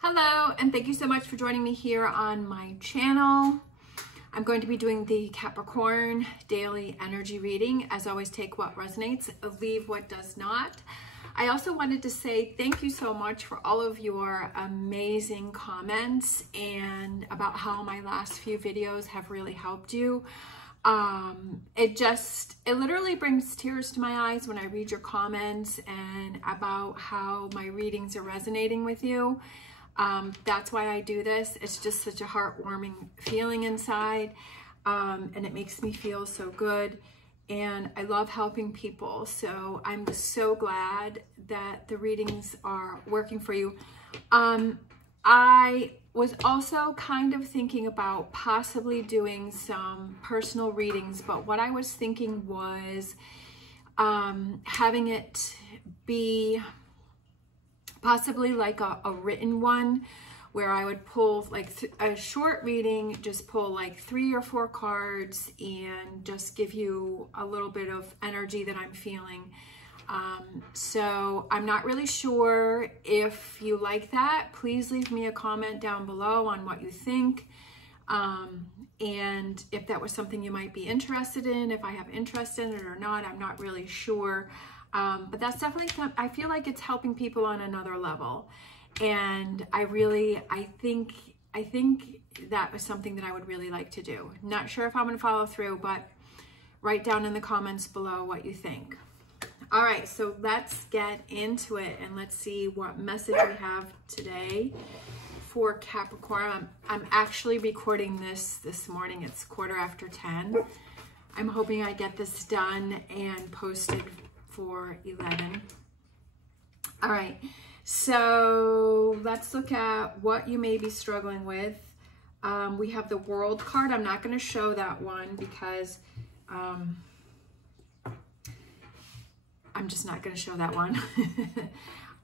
Hello, and thank you so much for joining me here on my channel. I'm going to be doing the Capricorn daily energy reading. As always, take what resonates, leave what does not. I also wanted to say thank you so much for all of your amazing comments and about how my last few videos have really helped you. It literally brings tears to my eyes when I read your comments and about how my readings are resonating with you. That's why I do this. It's just such a heartwarming feeling inside, and it makes me feel so good, and I love helping people. So I'm so glad that the readings are working for you. I was also kind of thinking about possibly doing some personal readings, but what I was thinking was having it be possibly like a written one where I would pull like a short reading, just pull like 3 or 4 cards and just give you a little bit of energy that I'm feeling. So I'm not really sure if you like that. Please leave me a comment down below on what you think. And if that was something you might be interested in, if I have interest in it or not, I'm not really sure. But that's definitely something, I feel like it's helping people on another level. And I think that was something that I would really like to do. Not sure if I'm going to follow through, but write down in the comments below what you think. All right, so let's get into it and let's see what message we have today for Capricorn. I'm actually recording this morning. It's 10:15. I'm hoping I get this done and posted for 11. All right, so let's look at what you may be struggling with. We have the World card. I'm not going to show that one because I'm just not going to show that one.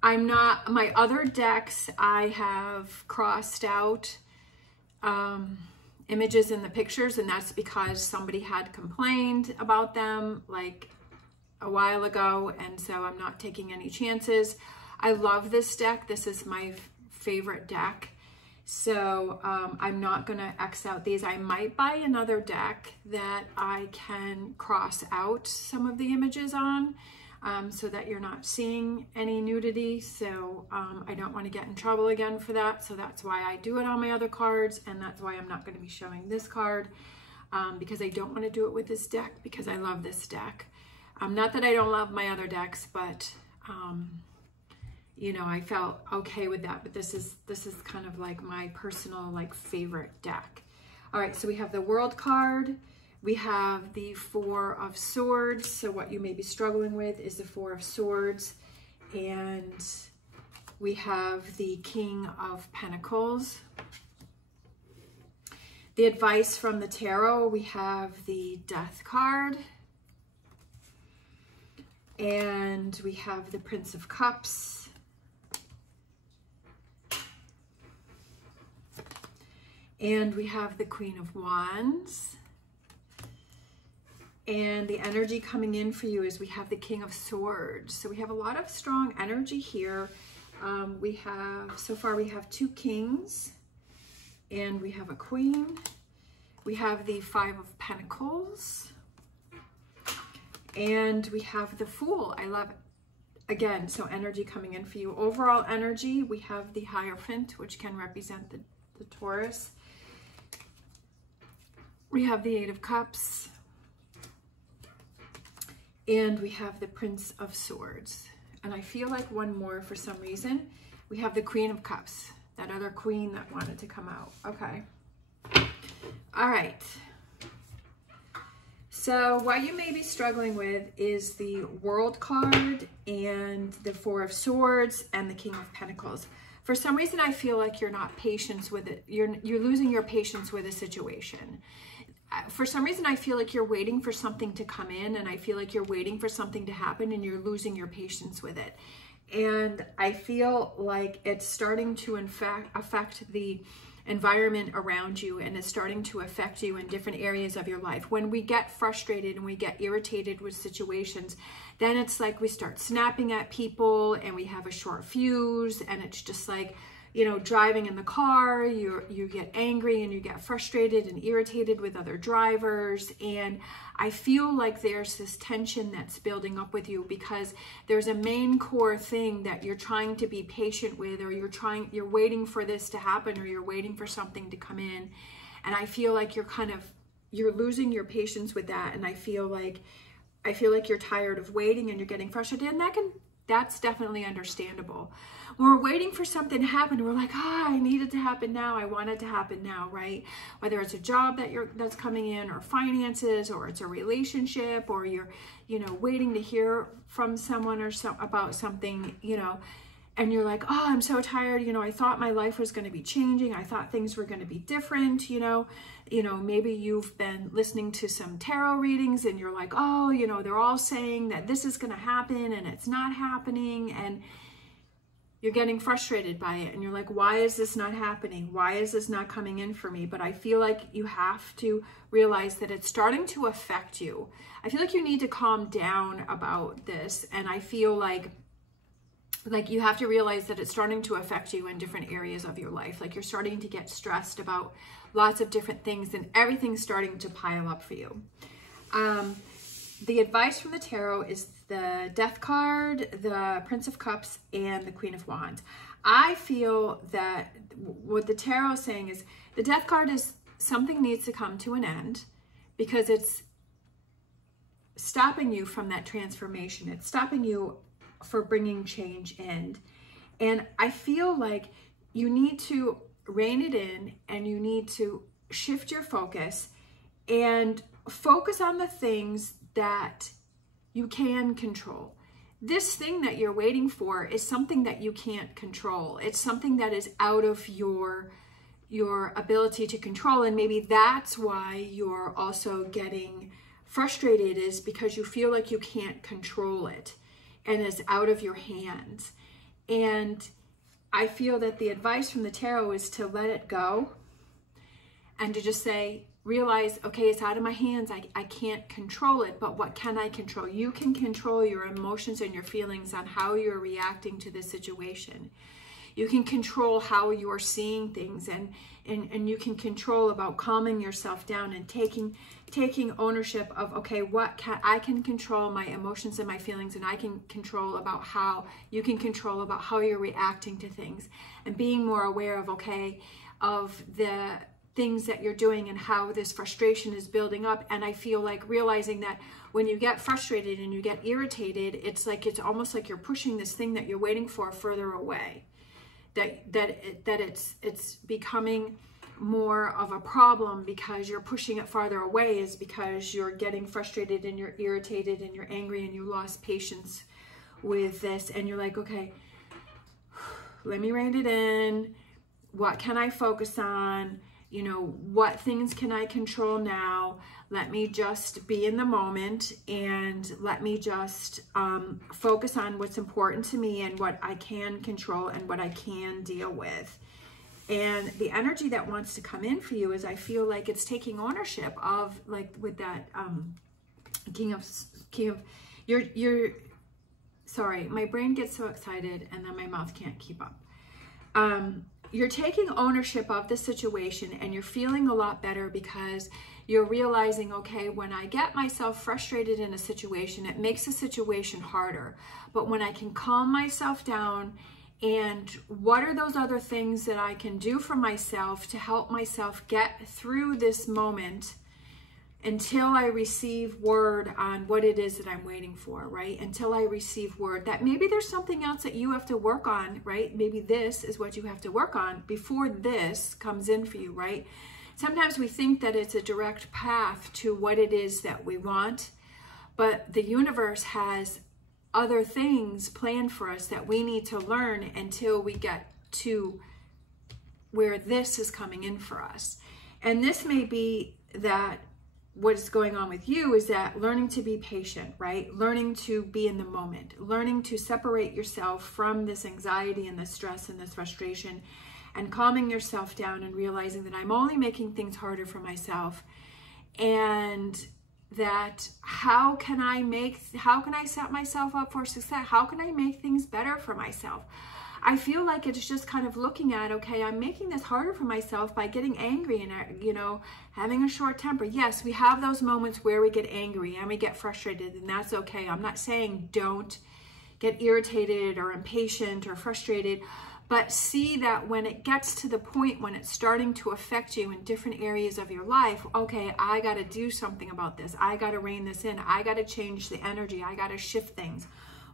My other decks, I have crossed out images in the pictures, and that's because somebody had complained about them like a while ago, and so I'm not taking any chances. I love this deck. This is my favorite deck. So I'm not going to X out these. I might buy another deck that I can cross out some of the images on. So that you're not seeing any nudity. So I don't want to get in trouble again for that. So that's why I do it on my other cards, and that's why I'm not going to be showing this card, because I don't want to do it with this deck because I love this deck. Not that I don't love my other decks, but you know, I felt okay with that. But this is kind of like my personal favorite deck. All right, so we have the World card. We have the 4 of Swords. So what you may be struggling with is the 4 of Swords. And we have the King of Pentacles. The advice from the tarot, we have the Death card. And we have the Prince of Cups. And we have the Queen of Wands. And the energy coming in for you is we have the King of Swords. So we have a lot of strong energy here. So far we have 2 kings and we have a queen. We have the 5 of Pentacles and we have the Fool. I love it. Again, so energy coming in for you. Overall energy, we have the Hierophant, which can represent the Taurus. We have the 8 of Cups. And we have the Prince of Swords. And I feel like one more for some reason. We have the Queen of Cups, that other queen that wanted to come out. Okay. All right. So what you may be struggling with is the World card and the 4 of Swords and the King of Pentacles. For some reason, I feel like you're not patient with it. You're losing your patience with a situation. For some reason, I feel like you're waiting for something to come in, and I feel like you're waiting for something to happen and you're losing your patience with it. And I feel like it's starting to affect the environment around you, and it's starting to affect you in different areas of your life. When we get frustrated and we get irritated with situations, then it's like we start snapping at people and we have a short fuse, and it's just like you know, driving in the car, you get angry and you get frustrated and irritated with other drivers. And I feel like there's this tension that's building up with you because there's a main core thing that you're trying to be patient with, or you're waiting for this to happen, or you're waiting for something to come in. And I feel like you're losing your patience with that. And I feel like you're tired of waiting and you're getting frustrated, and that's definitely understandable. When we're waiting for something to happen, we're like, I need it to happen now. I want it to happen now, right? Whether it's a job that's coming in, or finances, or it's a relationship, or you're, you know, waiting to hear from someone or about something, you know, and you're like, oh, I'm so tired. You know, I thought my life was going to be changing. I thought things were going to be different, you know, maybe you've been listening to some tarot readings and you're like, oh, you know, they're all saying that this is going to happen and it's not happening. And you're getting frustrated by it. And you're like, why is this not happening? Why is this not coming in for me? But I feel like you have to realize that it's starting to affect you. I feel like you need to calm down about this. And I feel like you have to realize that it's starting to affect you in different areas of your life. Like you're starting to get stressed about lots of different things, and everything's starting to pile up for you. The advice from the tarot is the Death card, the Prince of Cups, and the Queen of Wands. I feel that what the tarot is saying is the Death card is something needs to come to an end because it's stopping you from that transformation. It's stopping you for bringing change in. And I feel like you need to rein it in, and you need to shift your focus and focus on the things that you can control. This thing that you're waiting for is something that you can't control. It's something that is out of your ability to control. And maybe that's why you're also getting frustrated, is because you feel like you can't control it and it's out of your hands. And I feel that the advice from the tarot is to let it go and to just say, realize, okay, it's out of my hands. I can't control it, but what can I control? You can control your emotions and your feelings on how you're reacting to this situation. You can control how you're seeing things, and you can control about calming yourself down and taking ownership of, okay, I can control my emotions and my feelings, and I can control about how you can control about how you're reacting to things, and being more aware of, okay, of the things that you're doing and how this frustration is building up. And I feel like realizing that when you get frustrated and you get irritated, it's almost like you're pushing this thing that you're waiting for further away. That it's becoming more of a problem because you're pushing it farther away, is because you're getting frustrated and you're irritated and you're angry and you lost patience with this, and you're like, okay, let me rein it in. What can I focus on? You know, what things can I control now? Let me just be in the moment, and let me just focus on what's important to me and what I can control and what I can deal with. And the energy that wants to come in for you is, I feel like it's taking ownership of, like with that sorry, my brain gets so excited and then my mouth can't keep up. You're taking ownership of the situation, and you're feeling a lot better because you're realizing, okay, when I get myself frustrated in a situation, it makes the situation harder. But when I can calm myself down, and what are those other things that I can do for myself to help myself get through this moment until I receive word on what it is that I'm waiting for, right? Until I receive word that maybe there's something else that you have to work on, right? Maybe this is what you have to work on before this comes in for you, right? Sometimes we think that it's a direct path to what it is that we want, but the universe has other things planned for us that we need to learn until we get to where this is coming in for us. And this may be that what's going on with you is that learning to be patient, right? Learning to be in the moment, learning to separate yourself from this anxiety and this stress and this frustration, and calming yourself down and realizing that I'm only making things harder for myself, and that how can I set myself up for success? How can I make things better for myself? I feel like it's just kind of looking at, okay, I'm making this harder for myself by getting angry and, you know, having a short temper. Yes, we have those moments where we get angry and we get frustrated, and that's okay. I'm not saying don't get irritated or impatient or frustrated, but see that when it gets to the point when it's starting to affect you in different areas of your life, okay, I got to do something about this. I got to rein this in. I got to change the energy. I got to shift things.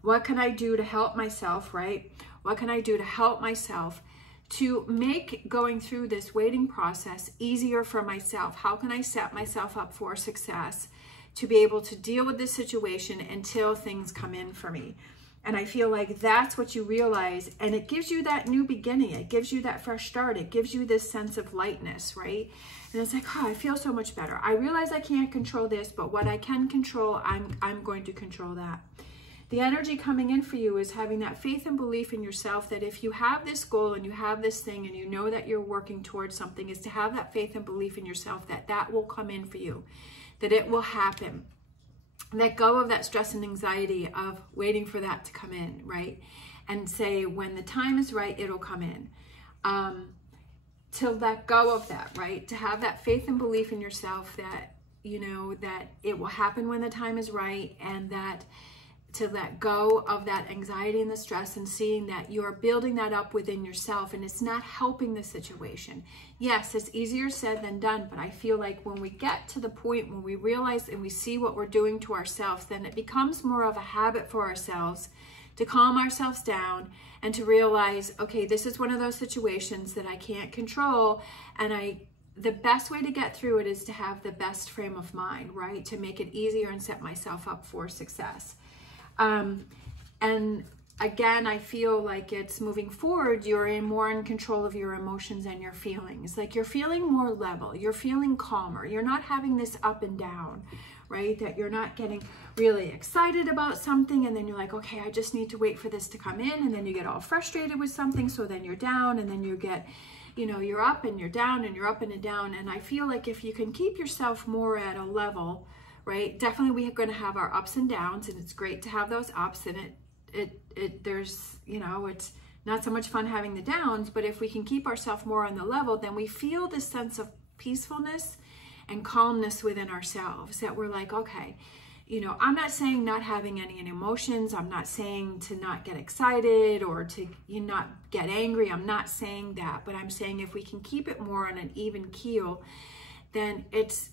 What can I do to help myself, right? What can I do to help myself to make going through this waiting process easier for myself? How can I set myself up for success to be able to deal with this situation until things come in for me? And I feel like that's what you realize, and it gives you that new beginning. It gives you that fresh start. It gives you this sense of lightness, right? And it's like, oh, I feel so much better. I realize I can't control this, but what I can control, I'm going to control that. The energy coming in for you is having that faith and belief in yourself that if you have this goal and you have this thing and you know that you're working towards something, is to have that faith and belief in yourself that that will come in for you, that it will happen. Let go of that stress and anxiety of waiting for that to come in, right? And say, when the time is right, it'll come in. To let go of that, right? To have that faith and belief in yourself that, you know, that it will happen when the time is right, and that to let go of that anxiety and the stress and seeing that you're building that up within yourself and it's not helping the situation. Yes, it's easier said than done, but I feel like when we get to the point when we realize and we see what we're doing to ourselves, then it becomes more of a habit for ourselves to calm ourselves down and to realize, okay, this is one of those situations that I can't control, and the best way to get through it is to have the best frame of mind, right? To make it easier and set myself up for success. And again, I feel like it's moving forward, you're more in control of your emotions and your feelings. Like you're feeling more level, you're feeling calmer. You're not having this up and down, right? That you're not getting really excited about something and then you're like, okay, I just need to wait for this to come in. And then you get all frustrated with something. So then you're down, and then you get, you know, you're up and you're down and you're up and down. And I feel like if you can keep yourself more at a level, right? Definitely we're going to have our ups and downs, and it's great to have those ups, and there's, you know, it's not so much fun having the downs, but if we can keep ourselves more on the level, then we feel this sense of peacefulness and calmness within ourselves, that we're like, okay, you know, I'm not saying not having any emotions. I'm not saying to not get excited or to not get angry. I'm not saying that, but I'm saying if we can keep it more on an even keel, then it's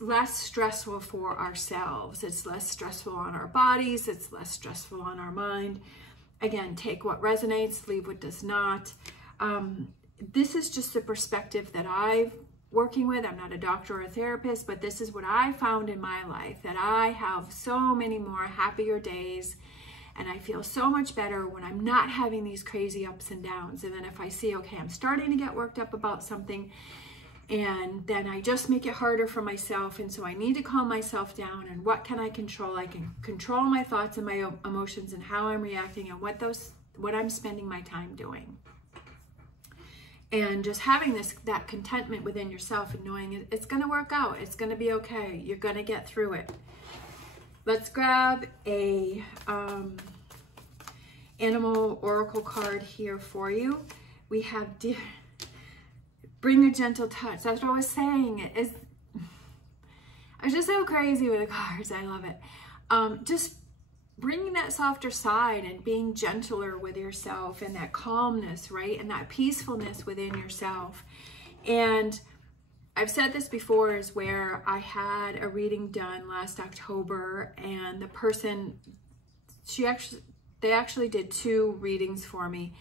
less stressful for ourselves. It's less stressful on our bodies. It's less stressful on our mind. Again, take what resonates, leave what does not. This is just the perspective that I'm working with. I'm not a doctor or a therapist, but this is what I found in my life, that I have so many more happier days, and I feel so much better when I'm not having these crazy ups and downs. And then if I see, okay, I'm starting to get worked up about something, and then I just make it harder for myself. And so I need to calm myself down. And what can I control? I can control my thoughts and my emotions and how I'm reacting and what I'm spending my time doing. And just having that contentment within yourself and knowing it's going to work out. It's going to be okay. You're going to get through it. Let's grab a animal oracle card here for you. We have Bring a gentle touch. That's what I was saying. I'm just so crazy with the cards. I love it. Just bringing that softer side and being gentler with yourself, and that calmness, right? And that peacefulness within yourself. And I've said this before, is where I had a reading done last October, and the person, they actually did 2 readings for me.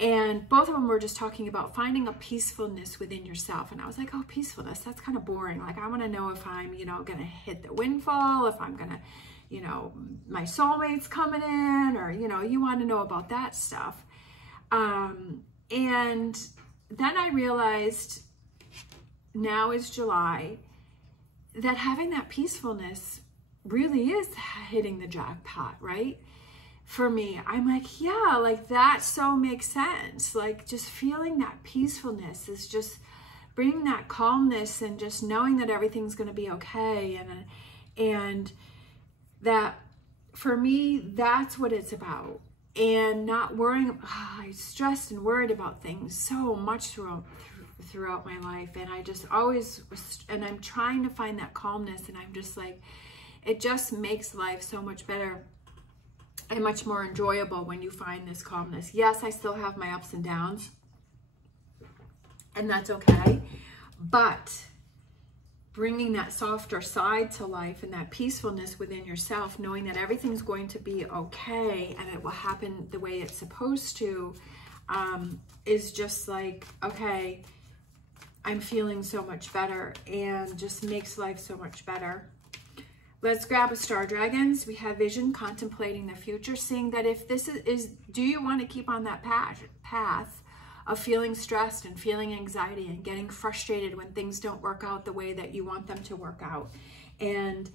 And both of them were just talking about finding a peacefulness within yourself. And I was like, oh, peacefulness, that's kind of boring. Like, I want to know if I'm, going to hit the windfall, if I'm going to, my soulmate's coming in, or, you want to know about that stuff. And then I realized, now is July, that having that peacefulness really is hitting the jackpot, right? For me, I'm like, yeah, like that so makes sense. Like, just feeling that peacefulness is just bringing that calmness and just knowing that everything's going to be okay. And that for me, that's what it's about. and not worrying. I stressed and worried about things so much throughout my life, and I just always was, and I'm trying to find that calmness, and I'm just like, it just makes life so much better and much more enjoyable when you find this calmness. Yes, I still have my ups and downs, and that's okay, but bringing that softer side to life and that peacefulness within yourself, knowing that everything's going to be okay and it will happen the way it's supposed to, is just like, okay, I'm feeling so much better, and just makes life so much better. Let's grab a Star Dragons. We have vision, contemplating the future, seeing that if this is do you want to keep on that path of feeling stressed and feeling anxiety and getting frustrated when things don't work out the way that you want them to work out, and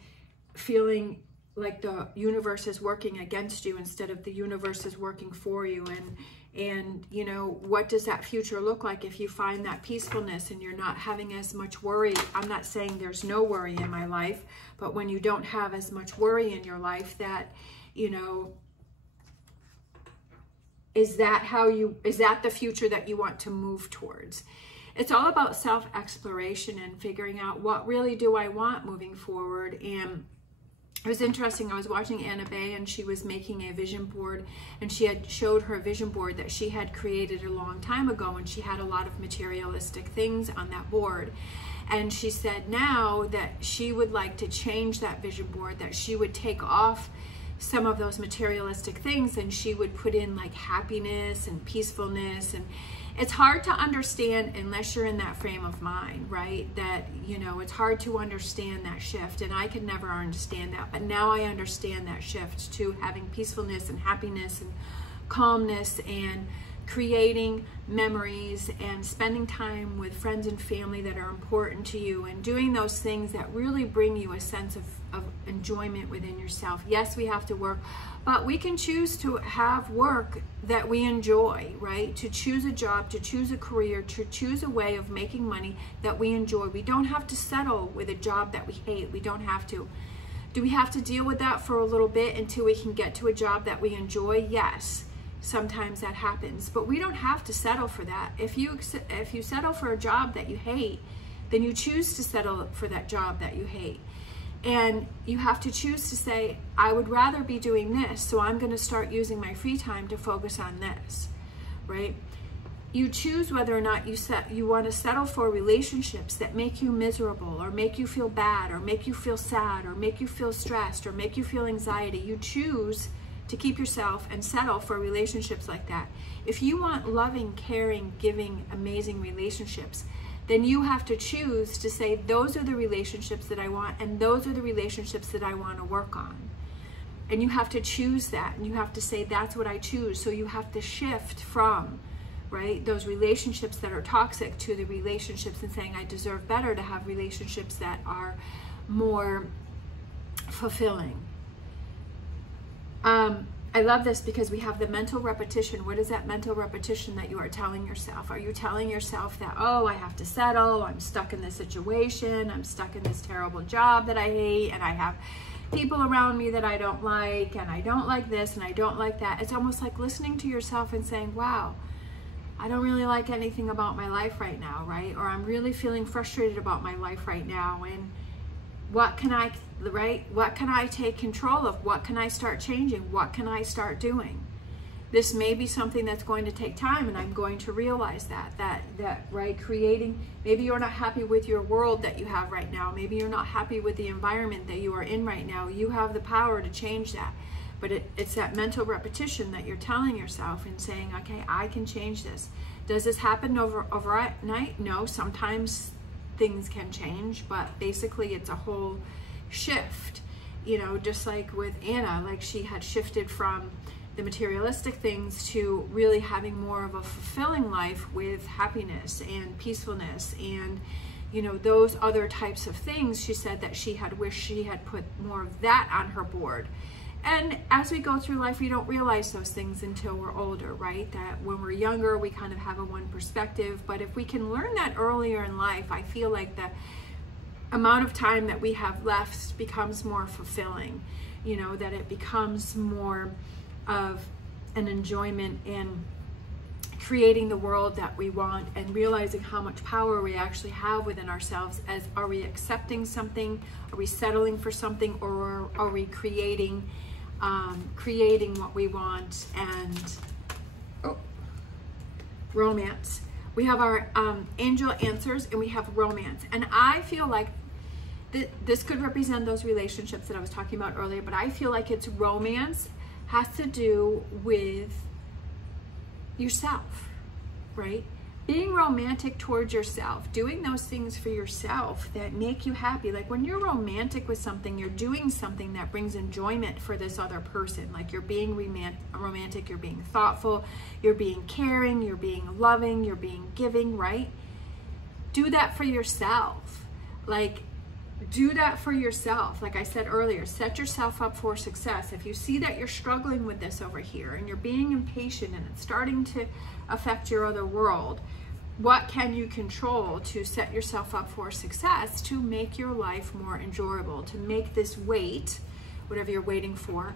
feeling like the universe is working against you instead of the universe is working for you? And you know, what does that future look like if you find that peacefulness and you're not having as much worry? I'm not saying there's no worry in my life, but when you don't have as much worry in your life, that, you know, is that the future that you want to move towards? It's all about self-exploration and figuring out, what really do I want moving forward? And it was interesting, I was watching Anna Bay, and she was making a vision board, and she had showed her vision board that she had created a long time ago, and she had a lot of materialistic things on that board. And she said now that she would like to change that vision board, that she would take off some of those materialistic things, and she would put in like happiness and peacefulness. And it's hard to understand unless you're in that frame of mind, right? That, you know, it's hard to understand that shift, and I could never understand that, but now I understand that shift to having peacefulness and happiness and calmness, and creating memories and spending time with friends and family that are important to you, and doing those things that really bring you a sense of enjoyment within yourself. Yes, we have to work, but we can choose to have work that we enjoy, right? To choose a job, to choose a career, to choose a way of making money that we enjoy. We don't have to settle with a job that we hate. We don't have to. Do we have to deal with that for a little bit until we can get to a job that we enjoy? Yes. Sometimes that happens, but we don't have to settle for that. If you settle for a job that you hate, then you choose to settle for that job that you hate. And you have to choose to say, I would rather be doing this, so I'm going to start using my free time to focus on this, right? You choose whether or not you want to settle for relationships that make you miserable, or make you feel bad, or make you feel sad, or make you feel stressed, or make you feel anxiety. You choose to keep yourself and settle for relationships like that. If you want loving, caring, giving, amazing relationships, then you have to choose to say, those are the relationships that I want, and those are the relationships that I want to work on. And you have to choose that, and you have to say, that's what I choose. So you have to shift from, right, those relationships that are toxic to the relationships and saying, I deserve better, to have relationships that are more fulfilling. I love this because we have the mental repetition. What is that mental repetition that you are telling yourself? Are you telling yourself that, oh, I have to settle, I'm stuck in this situation, I'm stuck in this terrible job that I hate, and I have people around me that I don't like, and I don't like this, and I don't like that? It's almost like listening to yourself and saying, wow, I don't really like anything about my life right now, right? Or I'm really feeling frustrated about my life right now, and what can I, right? What can I take control of? What can I start changing? What can I start doing? This may be something that's going to take time, and I'm going to realize that right, creating, maybe you're not happy with your world that you have right now. Maybe you're not happy with the environment that you are in right now. You have the power to change that. But it's that mental repetition that you're telling yourself and saying, okay, I can change this. Does this happen overnight? No, sometimes things can change, but basically it's a whole shift, you know, just like with Anna, like she had shifted from the materialistic things to really having more of a fulfilling life with happiness and peacefulness and, you know, those other types of things. She said that she had wished she had put more of that on her board. And as we go through life, we don't realize those things until we're older, right? That when we're younger, we kind of have a one perspective. But if we can learn that earlier in life, I feel like the amount of time that we have left becomes more fulfilling, you know, that it becomes more of and enjoyment in creating the world that we want, and realizing how much power we actually have within ourselves. As are we accepting something, are we settling for something, or are we creating what we want? And romance. We have our angel answers, and we have romance. And I feel like this could represent those relationships that I was talking about earlier, but I feel like it's romance has to do with yourself, right? Being romantic towards yourself, doing those things for yourself that make you happy. Like when you're romantic with something, you're doing something that brings enjoyment for this other person. Like you're being romantic, you're being thoughtful, you're being caring, you're being loving, you're being giving, right? Do that for yourself. Like, do that for yourself. Like I said earlier, set yourself up for success. If you see that you're struggling with this over here and you're being impatient and it's starting to affect your other world, what can you control to set yourself up for success, to make your life more enjoyable, to make this wait, whatever you're waiting for,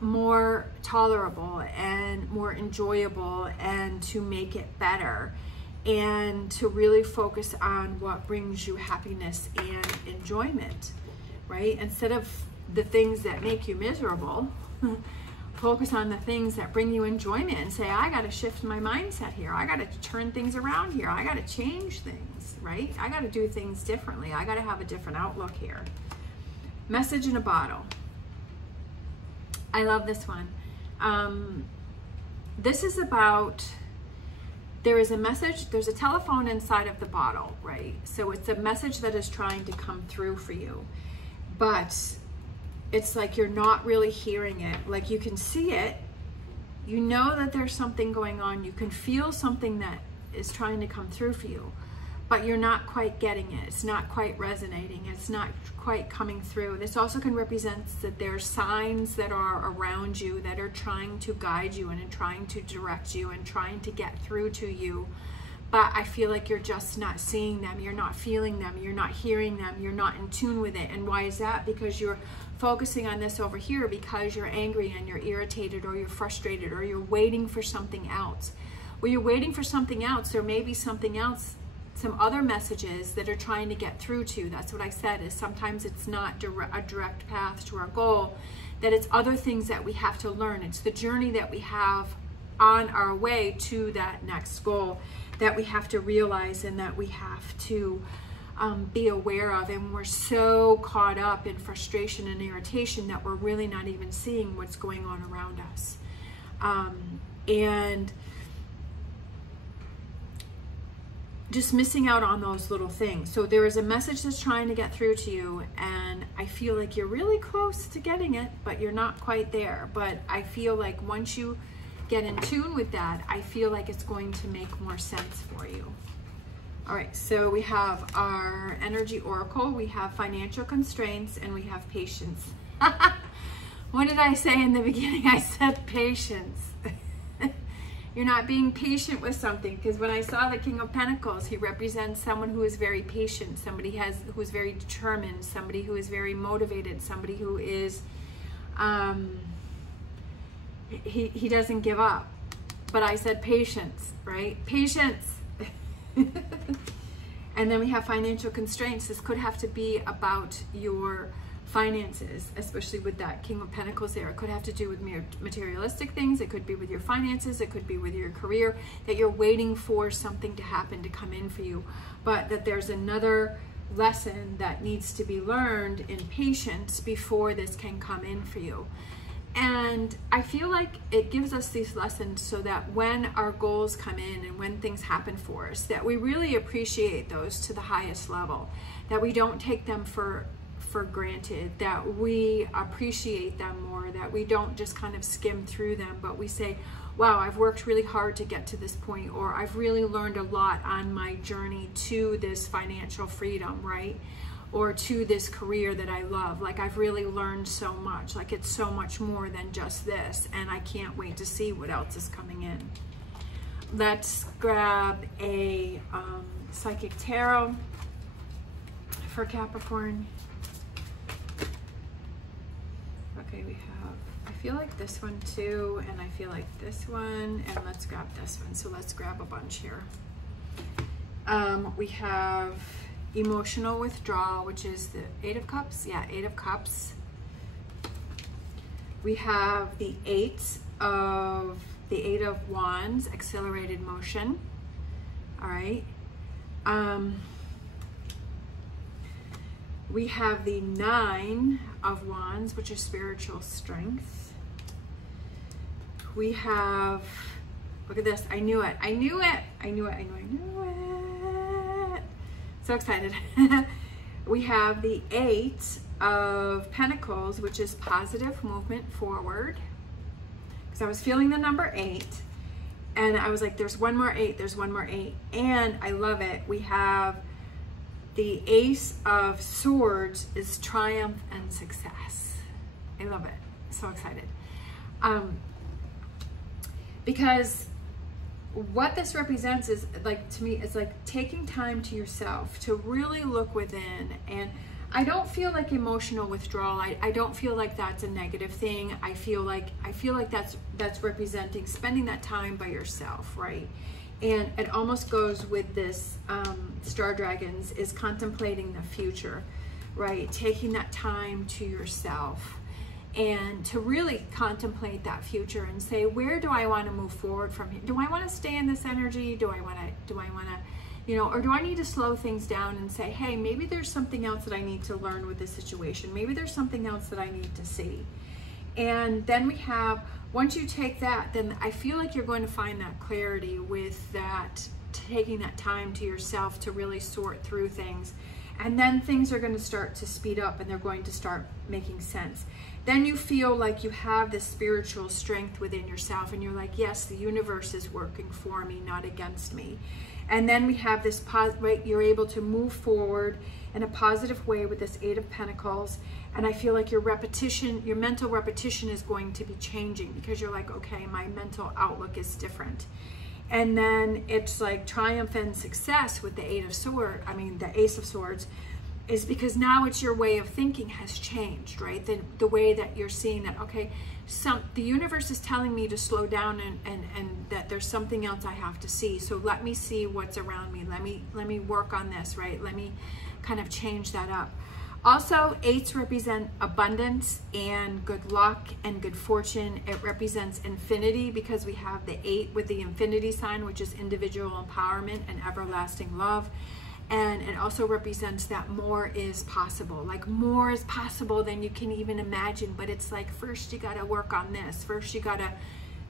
more tolerable and more enjoyable, and to make it better, and to really focus on what brings you happiness and enjoyment, right? Instead of the things that make you miserable, focus on the things that bring you enjoyment and say, I got to shift my mindset here. I got to turn things around here. I got to change things, right? I got to do things differently. I got to have a different outlook here. Message in a bottle. I love this one. This is about, there is a message, there's a telephone inside of the bottle, right? So it's a message that is trying to come through for you, but it's like you're not really hearing it. Like you can see it, you know that there's something going on, you can feel something that is trying to come through for you, but you're not quite getting it. It's not quite resonating. It's not quite coming through. This also can represent that there's signs that are around you that are trying to guide you and trying to direct you and trying to get through to you. But I feel like you're just not seeing them. You're not feeling them. You're not hearing them. You're not in tune with it. And why is that? Because you're focusing on this over here because you're angry and you're irritated or you're frustrated or you're waiting for something else. Well, you're waiting for something else. There may be something else, some other messages that are trying to get through to. That's what I said, is sometimes it's not a direct path to our goal, that it's other things that we have to learn. It's the journey that we have on our way to that next goal that we have to realize and that we have to be aware of. And we're so caught up in frustration and irritation that we're really not even seeing what's going on around us. And just missing out on those little things. So there is a message that's trying to get through to you, and I feel like you're really close to getting it, but you're not quite there. But I feel like once you get in tune with that, I feel like it's going to make more sense for you. All right, so we have our energy oracle, we have financial constraints, and we have patience. What did I say in the beginning? I said patience. You're not being patient with something, because when I saw the King of Pentacles, he represents someone who is very patient, somebody who is very determined, somebody who is very motivated, somebody who is, he doesn't give up. But I said patience, right? Patience. And then we have financial constraints. This could have to be about your finances, especially with that King of Pentacles there. It could have to do with materialistic things. It could be with your finances. It could be with your career, that you're waiting for something to happen to come in for you, but that there's another lesson that needs to be learned in patience before this can come in for you. And I feel like it gives us these lessons so that when our goals come in and when things happen for us, that we really appreciate those to the highest level, that we don't take them for granted, that we appreciate them more, that we don't just kind of skim through them, but we say, wow, I've worked really hard to get to this point, or I've really learned a lot on my journey to this financial freedom, right? Or to this career that I love. Like, I've really learned so much. Like, it's so much more than just this, and I can't wait to see what else is coming in. Let's grab a psychic tarot for Capricorn. Okay, we have I feel like this one too, and I feel like this one, and let's grab this one. So let's grab a bunch here. We have emotional withdrawal, which is the 8 of Cups. Yeah, 8 of Cups. We have the 8 of Wands, accelerated motion. All right. We have the 9 of Wands, which is spiritual strength. We have, look at this. I knew it. I knew it. I knew it. I knew it. I knew it. So excited. We have the 8 of Pentacles, which is positive movement forward. Because I was feeling the number 8. And I was like, there's one more 8. There's one more 8. And I love it. We have the Ace of Swords is triumph and success. I love it. So excited. Because what this represents is, like, to me, it's like taking time to yourself to really look within. And I don't feel like emotional withdrawal. I don't feel like that's a negative thing. I feel like that's representing spending that time by yourself, right? And it almost goes with this Star Dragons is contemplating the future, right? Taking that time to yourself and to really contemplate that future and say, where do I want to move forward from here? Do I want to stay in this energy? Do I want to, you know, or do I need to slow things down and say, hey, maybe there's something else that I need to learn with this situation. Maybe there's something else that I need to see. And then we have, once you take that, then I feel like you're going to find that clarity with that, taking that time to yourself to really sort through things. And then things are going to start to speed up and they're going to start making sense. Then you feel like you have this spiritual strength within yourself and you're like, yes, the universe is working for me, not against me. And then we have this, right, you're able to move forward in a positive way with this 8 of Pentacles. And I feel like your repetition, your mental repetition is going to be changing because you're like, okay, my mental outlook is different. And then it's like triumph and success with the 8 of Swords, the Ace of Swords, is because now it's your way of thinking has changed, right? The way that you're seeing that, okay, the universe is telling me to slow down and that there's something else I have to see. So let me see what's around me. Let me work on this, right? Let me kind of change that up. Also, 8s represent abundance and good luck and good fortune. It represents infinity because we have the 8 with the infinity sign, which is individual empowerment and everlasting love. And it also represents that more is possible. Like more is possible than you can even imagine. But it's like, first you got to work on this. First you got to,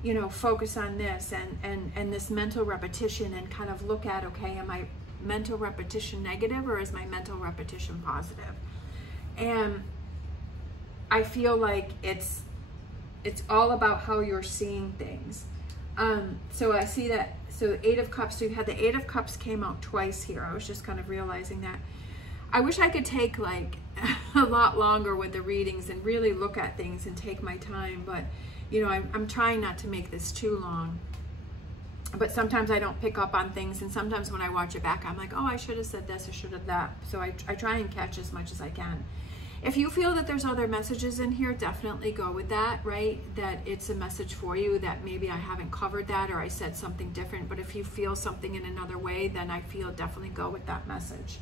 you know, focus on this and this mental repetition and kind of look at, okay, am I mental repetition negative or is my mental repetition positive? And I feel like it's all about how you're seeing things. So I see that, so 8 of Cups, so you had the 8 of Cups came out twice here. I was just kind of realizing that. I wish I could take like a lot longer with the readings and really look at things and take my time. But, you know, I'm trying not to make this too long. But sometimes I don't pick up on things. And sometimes when I watch it back, I'm like, oh, I should have said this, I should have that. So I try and catch as much as I can. If you feel that there's other messages in here, definitely go with that, right? That it's a message for you, that maybe I haven't covered that or I said something different. But if you feel something in another way, then I feel definitely go with that message.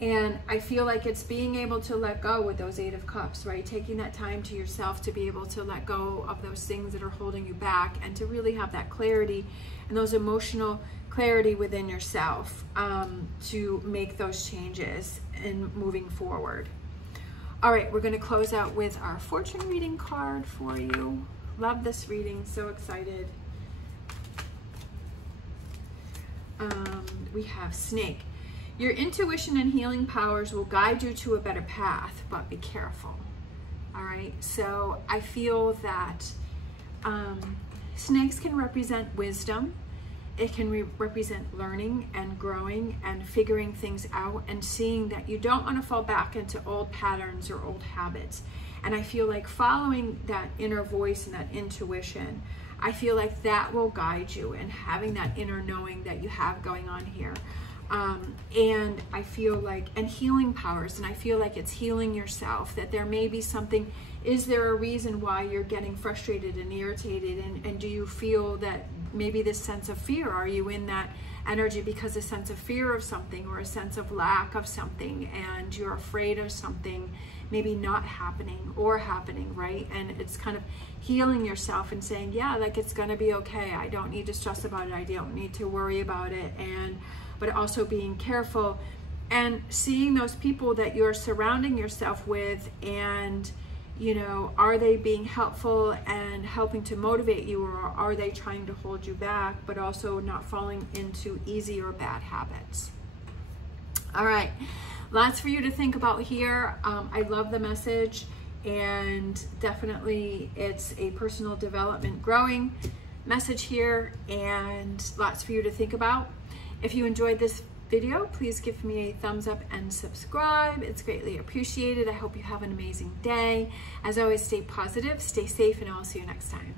And I feel like it's being able to let go with those 8 of Cups, right? Taking that time to yourself to be able to let go of those things that are holding you back and to really have that clarity and those emotional clarity within yourself to make those changes and moving forward. All right, we're going to close out with our fortune reading card for you. Love this reading, so excited. We have Snake. Your intuition and healing powers will guide you to a better path, but be careful. All right, so I feel that snakes can represent wisdom. It can represent learning and growing and figuring things out and seeing that you don't want to fall back into old patterns or old habits. And I feel like following that inner voice and that intuition, I feel like that will guide you and having that inner knowing that you have going on here. And I feel like, and healing powers, and I feel like it's healing yourself, that there may be something. Is there a reason why you're getting frustrated and irritated? And do you feel that maybe this sense of fear, are you in that energy because a sense of fear of something or a sense of lack of something, and you're afraid of something maybe not happening or happening, right? And it's kind of healing yourself and saying, yeah, like it's gonna be okay. I don't need to stress about it. I don't need to worry about it. But also being careful and seeing those people that you're surrounding yourself with, and you know, are they being helpful and helping to motivate you, or are they trying to hold you back, but also not falling into easy or bad habits? All right, lots for you to think about here. I love the message, and definitely it's a personal development, growing message here, and lots for you to think about. If you enjoyed this video, please give me a thumbs up and subscribe. It's greatly appreciated. I hope you have an amazing day. As always, stay positive, stay safe, and I'll see you next time.